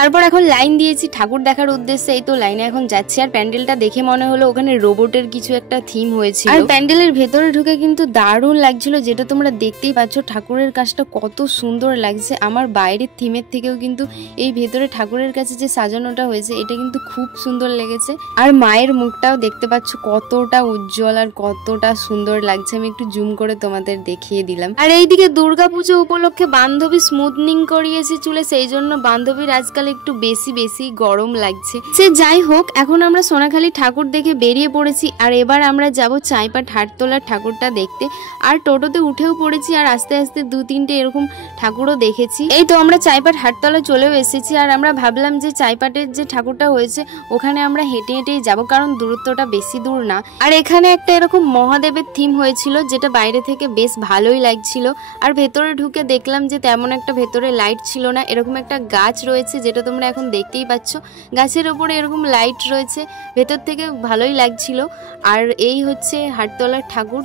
তারপর এখন লাইন দিয়েছি ঠাকুর দেখার উদ্দেশ্যে। এই তো লাইনে এখন যাচ্ছি। আর প্যান্ডেলটা দেখে মনে হলো ওখানে রোবটের কিছু একটা থিম হয়েছিল। আর প্যান্ডেলের ভেতরে ঢুকে কিন্তু দারুণ লাগছিল, যেটা তোমরা দেখতেই পাচ্ছ। ঠাকুরের কাজটা কত সুন্দর লাগছে। আমার বাইরের থিমের থেকেও কিন্তু এই ভেতরে ঠাকুরের কাছে যে সাজানোটা হয়েছে এটা কিন্তু খুব সুন্দর লেগেছে। আর মায়ের মুখটাও দেখতে পাচ্ছ কতটা উজ্জ্বল আর কতটা সুন্দর লাগছে। আমি একটু জুম করে তোমাদের দেখিয়ে দিলাম। আর এইদিকে দুর্গাপুজো উপলক্ষে বান্ধবী স্মুথনিং করিয়েছে চুলে, সেই জন্য বান্ধবীর আজকাল একটু বেশি গরম লাগছে। সে যাই হোক, এখন আমরা সোনাখালী ঠাকুর দেখে বেরিয়ে পড়েছি। আর এবার আমরা যাব চাইপাট হাটতলার ঠাকুরটা দেখতে। আর টোটোতে উঠেও পড়েছি। আর আস্তে আস্তে 2-3টে এরকম ঠাকুরও দেখেছি। এই তো আমরা চাইপাট হাটতলা চলেও এসেছি। আর আমরা ভাবলাম যে চাইপাটের যে ঠাকুরটা হয়েছে ওখানে আমরা হেঁটে হেঁটেই যাবো, কারণ দূরত্বটা বেশি দূর না। আর এখানে একটা এরকম মহাদেবের থিম হয়েছিল, যেটা বাইরে থেকে বেশ ভালোই লাগছিল। আর ভেতরে ঢুকে দেখলাম যে তেমন একটা ভেতরে লাইট ছিল না। এরকম একটা গাছ রয়েছে, যেটা তোমরা এখন দেখতেই পাচ্ছ। গাছের ওপরে এরকম লাইট রয়েছে, ভেতর থেকে ভালোই লাগছিল। আর এই হচ্ছে হাটতলার ঠাকুর।